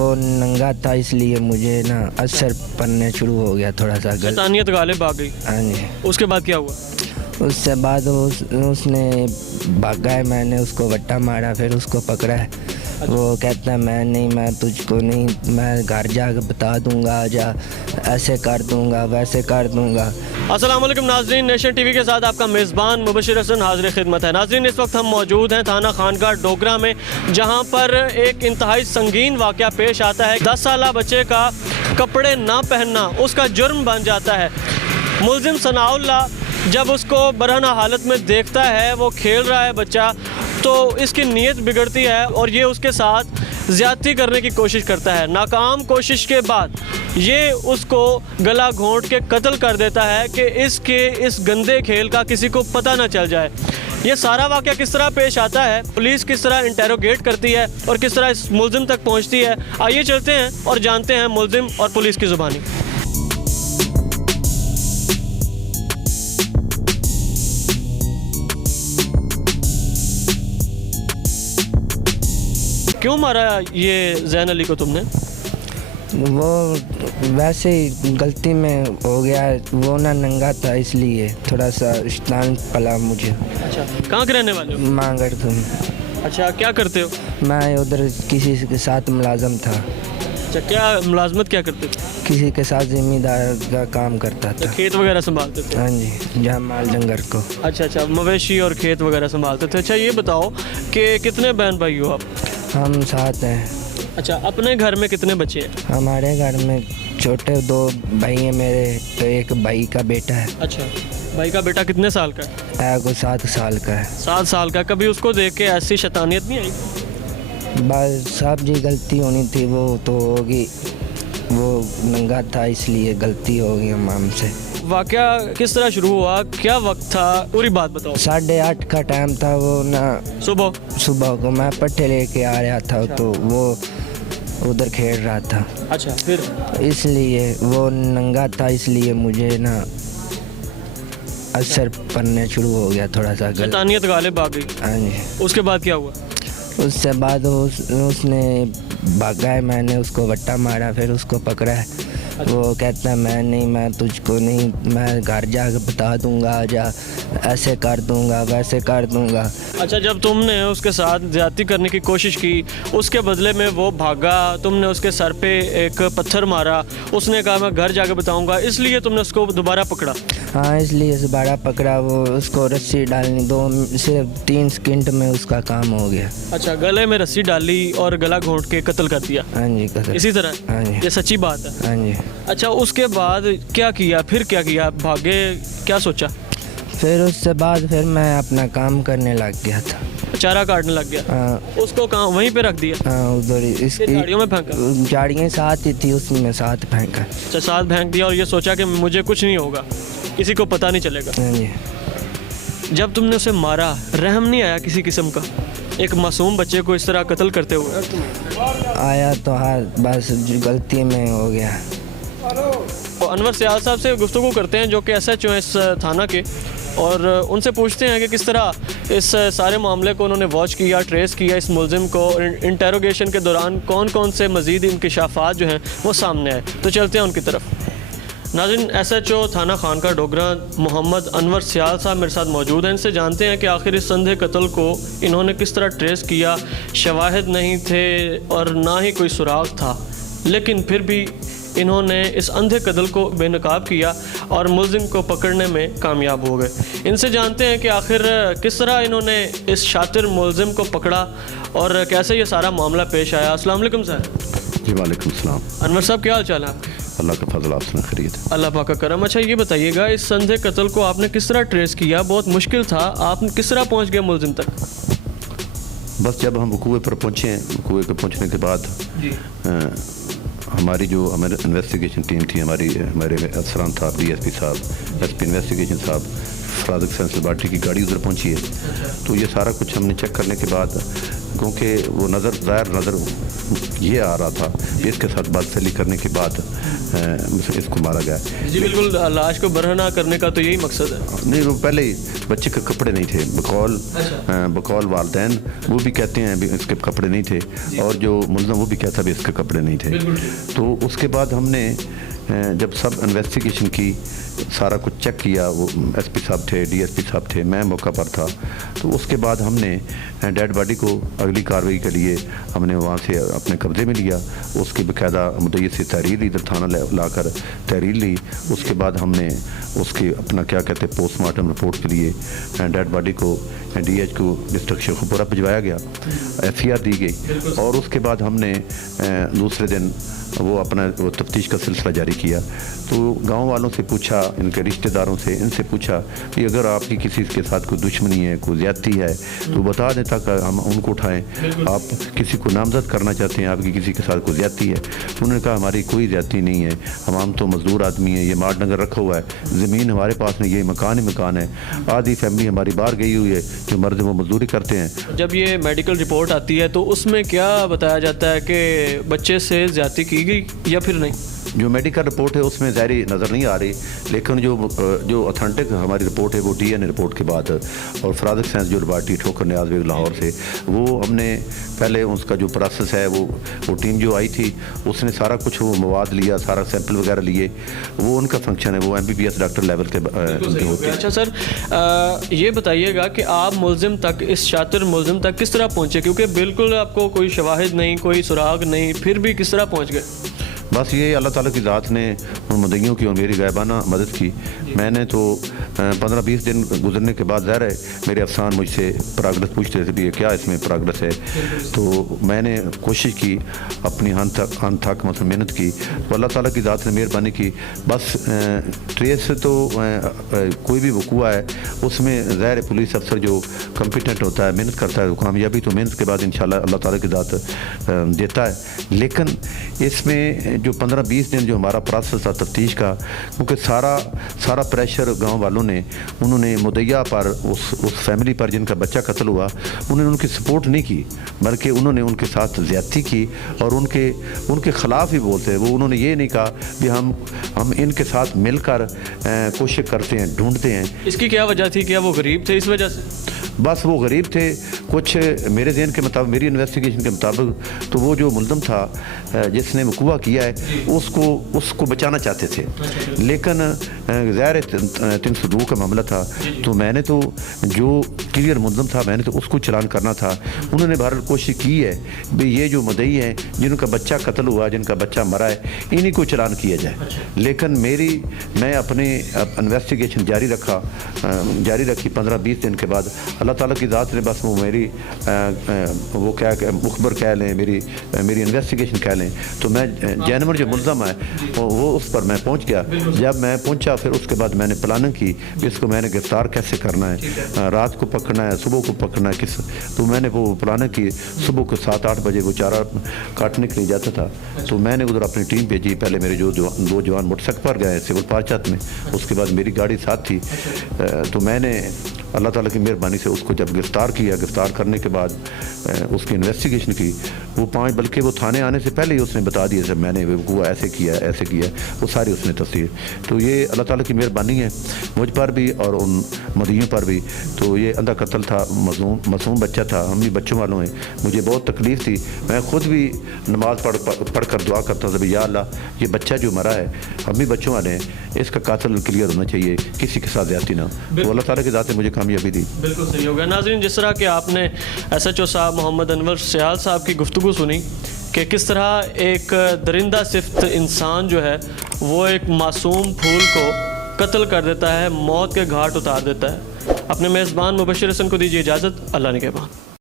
वो नंगा था इसलिए मुझे ना असर पड़ने शुरू हो गया थोड़ा सा गलत। शैतानियत गालिब आ गई। हाँ जी। उसके बाद क्या हुआ? उससे बाद उसने भागा है, मैंने उसको वट्टा मारा, फिर उसको पकड़ा है। वो कहता है मैं तुझको नहीं, मैं घर जाकर बता दूंगा, आजा, ऐसे कर दूंगा, वैसे कर दूंगा। अस्सलाम वालेकुम नाजरीन, नेशन टीवी के साथ आपका मेज़बान मुबशिर हसन हाजिर खिदमत है। नाजरीन, इस वक्त हम मौजूद हैं थाना खानका डोगरा में, जहां पर एक इंतहाई संगीन वाक़या पेश आता है। 10 साला बच्चे का कपड़े ना पहनना उसका जुर्म बन जाता है। मुल्ज़िम सनाउल्लाह जब उसको बरहना हालत में देखता है, वो खेल रहा है बच्चा, तो इसकी नीयत बिगड़ती है और ये उसके साथ ज़्यादती करने की कोशिश करता है। नाकाम कोशिश के बाद ये उसको गला घोंट के कत्ल कर देता है कि इसके इस गंदे खेल का किसी को पता ना चल जाए। ये सारा वाक़या किस तरह पेश आता है, पुलिस किस तरह इंटेरोगेट करती है और किस तरह इस मुल्ज़िम तक पहुंचती है, आइए चलते हैं और जानते हैं मुल्ज़िम और पुलिस की ज़ुबानी। क्यों मारा ये ज़ैन अली को तुमने? वो वैसे ही गलती में हो गया, वो ना नंगा था इसलिए थोड़ा सा शैतान पला मुझे। अच्छा, कहाँ के रहने वाले हो? मांगर तुम। अच्छा, क्या करते हो? मैं उधर किसी के साथ मुलाजम था। अच्छा, क्या मुलाजमत क्या करते थे? किसी के साथ जिम्मेदार का काम करता था। खेत वगैरह संभालते थे? हाँ जी, जहाँ माल डंगर को। अच्छा, मवेशी और खेत वगैरह संभालते थे। अच्छा, ये बताओ कि कितने बहन भाई हो आप? हम साथ हैं। अच्छा, अपने घर में कितने बच्चे हैं? हमारे घर में छोटे 2 भाई हैं मेरे, तो एक भाई का बेटा है। अच्छा, भाई का बेटा कितने साल का है? वो 7 साल का है। 7 साल का। कभी उसको देख के ऐसी शैतानियत नहीं आई? बस साहब जी, गलती होनी थी, वो तो होगी, वो नंगा था इसलिए गलती हो गई हमसे। वाक़या किस तरह शुरू हुआ, क्या वक्त था, पूरी बात बताओ। 8:30 का टाइम था। वो ना सुबह को मैं पट्टे लेके आ रहा था। अच्छा। तो वो उधर खेल रहा था। अच्छा, फिर इसलिए वो नंगा था इसलिए मुझे ना असर पड़ने शुरू हो गया थोड़ा सा गलत। शैतानियत गालिब आ गई। हाँ जी। उसके बाद क्या हुआ? उससे बाद उसने भागा है, मैंने उसको वट्टा मारा, फिर उसको पकड़ा है। वो कहता है मैं तुझको नहीं, मैं घर जाकर बता दूंगा, आजा, ऐसे कर दूंगा, वैसे कर दूंगा। अच्छा, जब तुमने उसके साथ ज़्यादती करने की कोशिश की, उसके बदले में वो भागा, तुमने उसके सर पे एक पत्थर मारा, उसने कहा मैं घर जाकर बताऊंगा, इसलिए तुमने उसको दोबारा पकड़ा? हाँ, इसलिए दोबारा पकड़ा। वो उसको रस्सी डालनी, सिर्फ 3 सेकंड में उसका काम हो गया। अच्छा, गले में रस्सी डाली और गला घोंट के कत्ल कर दिया? हाँ जी, कत्ल। इसी तरह? हाँ जी। ये सच्ची बात है? हाँ जी। अच्छा, उसके बाद क्या किया, फिर क्या किया, भागे, क्या सोचा? फिर उससे बाद फिर मैं अपना काम करने लग गया था। चारा काटने लग गया? हाँ। उसको कहाँ, वहीं पे रख दिया? हाँ, उधर इसकी झाड़ियों में फेंका? झाड़ियाँ साथ ही थी, उसमें साथ फेंका। अच्छा, साथ फेंक दिया और ये सोचा कि मुझे कुछ नहीं होगा, किसी को पता नहीं चलेगा। हाँ जी। जब तुमने उसे मारा, रहम नहीं आया किसी किस्म का, एक मासूम बच्चे को इस तरह कत्ल करते हुए? आया तो हाँ, बस गलती में हो गया। तो अनवर सियाल साहब से गुफ्तगू करते हैं, जो कि SHO इस थाना के, और उनसे पूछते हैं कि किस तरह इस सारे मामले को उन्होंने वॉच किया, ट्रेस किया, इस मुल्ज़िम को इंटेरोगेशन के दौरान कौन कौन से मज़ीद इंकिशाफ़ात जो हैं वो सामने आए। तो चलते हैं उनकी तरफ। नाज़रीन, SHO थाना खानका डोगरा मोहम्मद अनवर सियाल साहब मेरे साथ मौजूद हैं। इनसे जानते हैं कि आखिर इस संदेह कत्ल को इन्होंने किस तरह ट्रेस किया। शवाहिद नहीं थे और ना ही कोई सुराग था, लेकिन फिर भी इन्होंने इस अंधे कत्ल को बेनकाब किया और मुल्ज़िम को पकड़ने में कामयाब हो गए। इनसे जानते हैं कि आखिर किस तरह इन्होंने इस शातिर मुल्ज़िम को पकड़ा और कैसे ये सारा मामला पेश आया। अस्सलाम वालेकुम सर। जी वालेकुम सलाम। अनवर साहब, क्या हाल चाल है आपके? अल्लाह का फजल, आप सुना खैरियत? अल्लाह पाक का करम। अच्छा, ये बताइएगा, इस संधे कत्ल को आपने किस तरह ट्रेस किया? बहुत मुश्किल था, आप किस तरह पहुंच गए मुल्ज़िम तक? बस जब हम वकूए पर पहुँचे, वकूए पर पहुँचने के बाद जी, हमारी जो हमारे इन्वेस्टिगेशन टीम थी, हमारे अफसरान था, DSP साहब, SP इन्वेस्टिगेशन साहब, फराजिक साइंस लेबॉर्ट्री की गाड़ी उधर पहुँची है। तो ये सारा कुछ हमने चेक करने के बाद क्योंकि वो नज़र ये आ रहा था कि इसके साथ बदसलूकी करने के बाद इसको मारा गया। जी बिल्कुल, लाश को बरहना करने का तो यही मकसद है। नहीं, वो पहले ही बच्चे के कपड़े नहीं थे, बकौल वालदैन वो भी कहते हैं भी इसके कपड़े नहीं थे, और जो मुल्ज़म वो भी कहता भी इसके कपड़े नहीं थे। तो उसके बाद हमने जब सब इन्वेस्टिगेशन की, सारा कुछ चेक किया, वो एसपी साहब थे, डीएसपी साहब थे, मैं मौका पर था, तो उसके बाद हमने डेड बॉडी को अगली कार्रवाई के लिए हमने वहाँ से अपने कब्ज़े में लिया। उसकी बाकायदा मुद्दई से तहरीर इधर थाना लाकर तहरीर ली। उसके बाद हमने उसकी अपना क्या कहते हैं पोस्टमार्टम रिपोर्ट के लिए डेड बॉडी को DH को डिस्ट्रिक्ट शेखुपुरा भिजवाया गया, FCR दी गई, और उसके बाद हमने दूसरे दिन वो अपना वो तफ्तीश का सिलसिला जारी किया। तो गांव वालों से पूछा, इनके रिश्तेदारों से, इनसे पूछा कि अगर आपकी किसी के साथ कोई दुश्मनी है, कोई ज़्यादती है तो बता दें ताकि हम उनको उठाएं। आप किसी को नामजद करना चाहते हैं, आपकी किसी के साथ कोई ज़्यादती है? उन्होंने कहा हमारी कोई ज़्यादती नहीं है, हम तो मज़दूर आदमी हैं, ये मार डंगर रखा हुआ है, ज़मीन हमारे पास नहीं, ये मकान ही मकान है, आधी फैमिली हमारी बाहर गई हुई है, जो मर्द वो मजदूरी करते हैं। जब ये मेडिकल रिपोर्ट आती है तो उसमें क्या बताया जाता है कि बच्चे से ज़्यादती की गई या फिर नहीं? जो मेडिकल रिपोर्ट है उसमें ज़ाहिर नज़र नहीं आ रही, लेकिन जो ऑथेंटिक हमारी रिपोर्ट है वो DNA रिपोर्ट के बाद, और फॉरेंसिक साइंस जो लेबॉर्ट्री ठोकर न्याज बेग लाहौर से, वो हमने पहले उसका जो प्रोसेस है वो टीम जो आई थी उसने सारा कुछ वो मवाद लिया, सारा सैंपल वगैरह लिए, वो उनका फंक्शन है, वो MBBS डॉक्टर लेवल के होते हैं। अच्छा सर, ये बताइएगा कि आप मुल्ज़िम तक, इस शातिर मुल्ज़िम तक किस तरह पहुँचे, क्योंकि बिल्कुल आपको कोई शवाहिद नहीं, कोई सुराग नहीं, फिर भी किस तरह पहुँच गए? बस ये अल्लाह ताला की ज़ात ने उन मुद्दइयों की और मेरी गायबाना मदद की। मैंने तो 15-20 दिन गुजरने के बाद ज़ाहिर है मेरे अफसान मुझसे प्रोग्रेस पूछते थे भी ये क्या इसमें प्रोग्रेस है, तो मैंने कोशिश की, अपनी हन तक मतलब मेहनत की, तो अल्लाह ताला की ज़ात ने मेहरबानी की। बस ट्रेस तो कोई भी वक़ूआ है उसमें ज़ाहिर पुलिस अफसर जो कॉम्पिटेंट होता है, मेहनत करता है, कामयाबी तो मेहनत के बाद इंशाल्लाह अल्लाह ताला की ज़ात देता है। लेकिन इसमें जो 15-20 दिन जो हमारा प्रोसेस था तफ्तीश का, क्योंकि सारा प्रेशर गांव वालों ने, उन्होंने मुद्दइया पर, उस फैमिली पर जिनका बच्चा कत्ल हुआ, उन्होंने उनकी सपोर्ट नहीं की, बल्कि उन्होंने उनके साथ ज़्यादती की और उनके ख़िलाफ़ ही बोलते हैं। वो उन्होंने ये नहीं कहा कि हम इनके साथ मिलकर कोशिश करते हैं, ढूंढते हैं। इसकी क्या वजह थी? क्या वो गरीब थे इस वजह से? बस वो गरीब थे कुछ, मेरे ज़हन के मुताबिक, मेरी इन्वेस्टिगेशन के मुताबिक, तो वो जो मुल्ज़म था जिसने वक़ूआ किया है उसको बचाना चाहते थे, लेकिन ज़ाहिर 302 का मामला था, तो मैंने तो जो क्लियर मुल्ज़म था मैंने तो उसको चलान करना था। उन्होंने बहरहाल कोशिश की है भी ये जो मुद्दई हैं जिनका बच्चा कत्ल हुआ, जिनका बच्चा मरा है, इन्हीं को चलान किया जाए। लेकिन मैं अपने इन्वेस्टिगेशन जारी रखी 15-20 दिन के बाद अल्लाह ताला की ज़ात ने बस वो मेरी वो क्या मुखबर कह लें, मेरी इन्वेस्टिगेशन कह लें, तो मैं जानवर जो मुल्ज़म है वो उस पर मैं पहुंच गया। जब मैं पहुंचा फिर उसके बाद मैंने प्लानिंग की कि इसको मैंने गिरफ्तार कैसे करना है, रात को पकड़ना है, सुबह को पकड़ना है, तो मैंने वो प्लानिंग की। सुबह को 7-8 बजे वो चारा काटने के लिए जाता था, तो मैंने उधर अपनी टीम भेजी। पहले मेरे जो 2 जवान मोटरसाइकिल पर गए सिविल पार्चात में, उसके बाद मेरी गाड़ी साथ थी, तो मैंने अल्लाह ताला की मेहरबानी से उसको जब गिरफ़्तार किया, गिरफ़्तार करने के बाद उसकी इन्वेस्टिगेशन की, वो 5 बल्कि वो थाने आने से पहले ही उसने बता दिया जब मैंने वो ऐसे किया, वो सारी उसने तफसीर। तो ये अल्लाह ताला की मेहरबानी है मुझ पर भी और उन मदइयों पर भी। तो ये अंधा कत्ल था, मासूम बच्चा था, हम भी बच्चों वालों हैं, मुझे बहुत तकलीफ़ थी। मैं ख़ुद भी नमाज़ पढ़ कर दुआ करता था भी या अल्लाह ये बच्चा जो मरा है, हम भी बच्चों वाले हैं, इसका कातिल क्लियर होना चाहिए, किसी के साथ ज़्यादती ना। तो अल्लाह ताला की ज़ात ने मुझे कामयाबी दी। बिल्कुल सही हो गया। नाज़रीन, जिस तरह कि आपने SHO साहब मोहम्मद अनवर सियाल साहब की गुफ्तगू सुनी कि किस तरह एक दरिंदा सिफ्त इंसान जो है वो एक मासूम फूल को कत्ल कर देता है, मौत के घाट उतार देता है। अपने मेज़बान मुबशिर हसन को दीजिए इजाज़त। अल्लाह निगहबान।